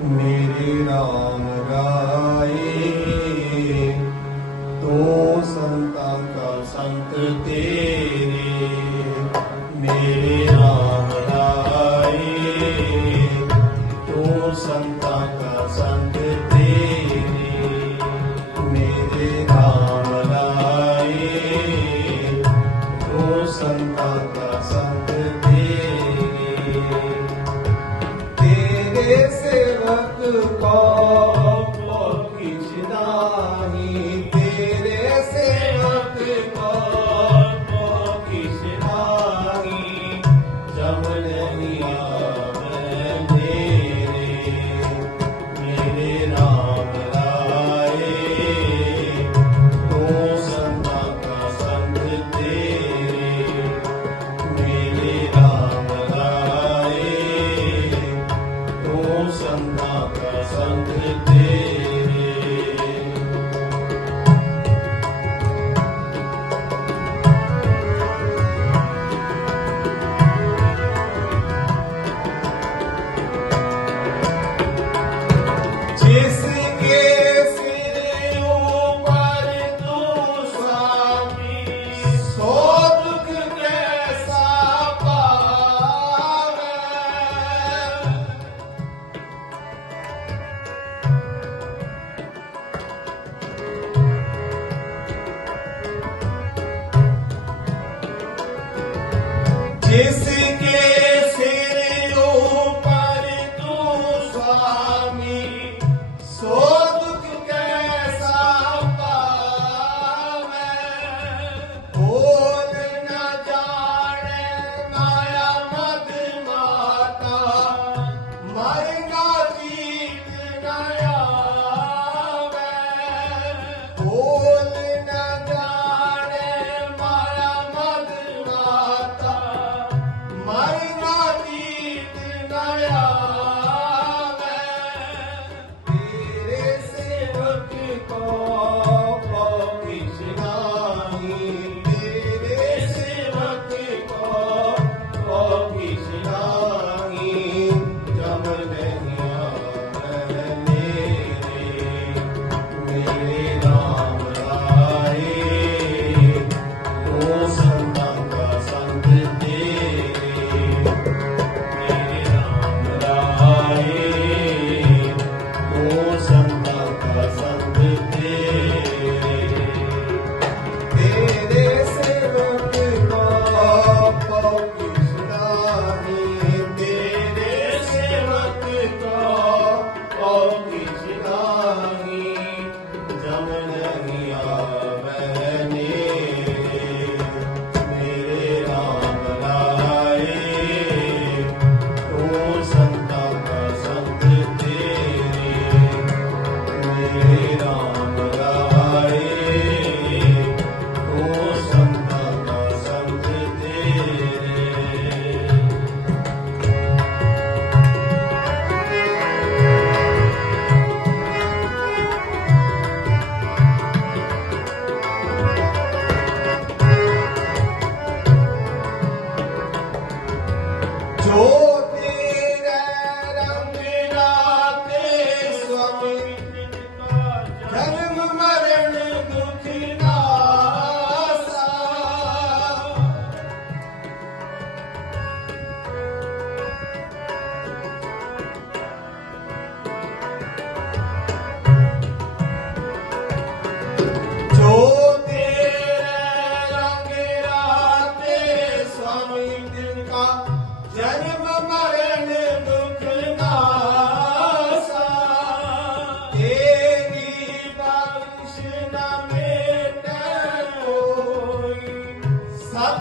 ਮੇਰੇ RAM ਰਾਏ, ਤੂੰ ਸੰਤਾਂ ਕਾ ਸੰਤ ਤੇਰੇ। ਮੇਰੇ RAM ਰਾਏ, ਤੂੰ ਸੰਤਾਂ ਕਾ ਸੰਤ ਤੇਰੇ। ਮੇਰੇ RAM ਰਾਏ, ਤੂੰ ਸੰਤਾਂ ਕਾ ਸੰਤ ਤੇਰੇ। ਤੇਰੇ ਸੇਵਕ ਕੋ ਕਿਛ ਆਪਣਾ ਸੰਤ ਤੇ este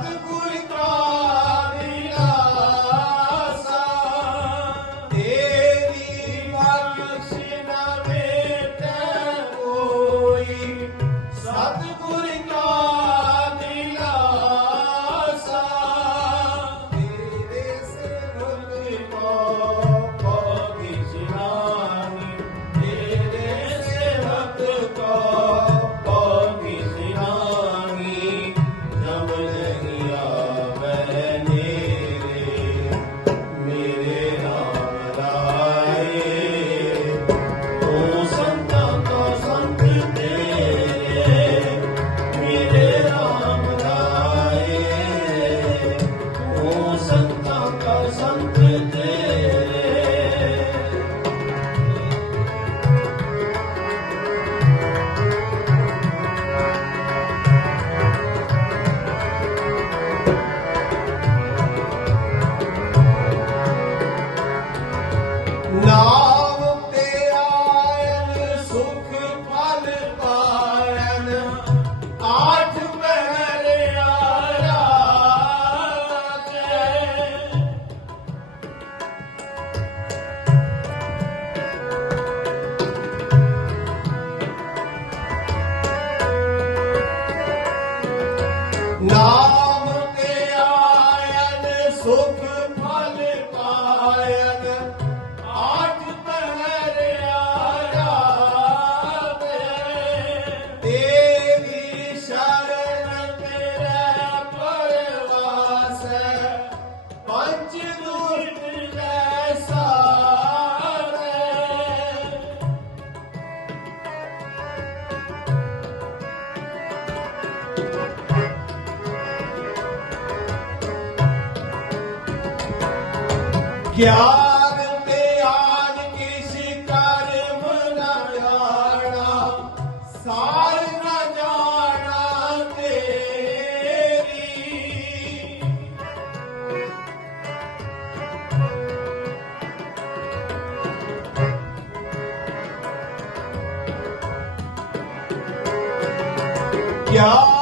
Abre संतों का संत दे ਗਿਆਨ ਧਿਆਨ ਕਿਸ ਕਰਮ ਨਾ ਆਣਾ ਸਾਰ ਜਾਣਾ ਤੇਰੀ। ਗਿਆਨ